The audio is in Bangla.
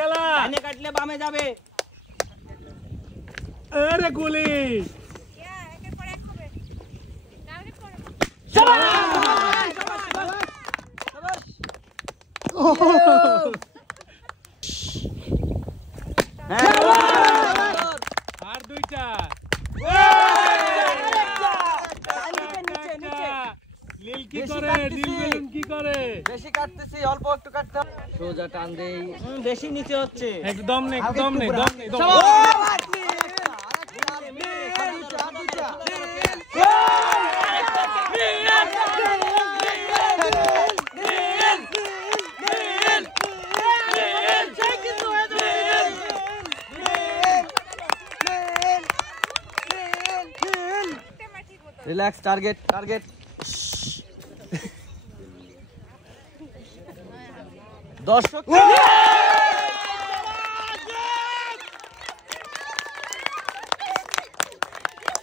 খেলা ডানে কাটলে বামে যাবে। আরে গুলি একের পর এক হবে টার্গেট করো। আর দুইটা নীল কি করে নীল বেলুন কি করে বেশি কাটতেছি অল্প একটু কাটতে সোজা টান দেই বেশি নিচে হচ্ছে একদম নেই একদম নেই রিল্যাক্স টার্গেট দর্শক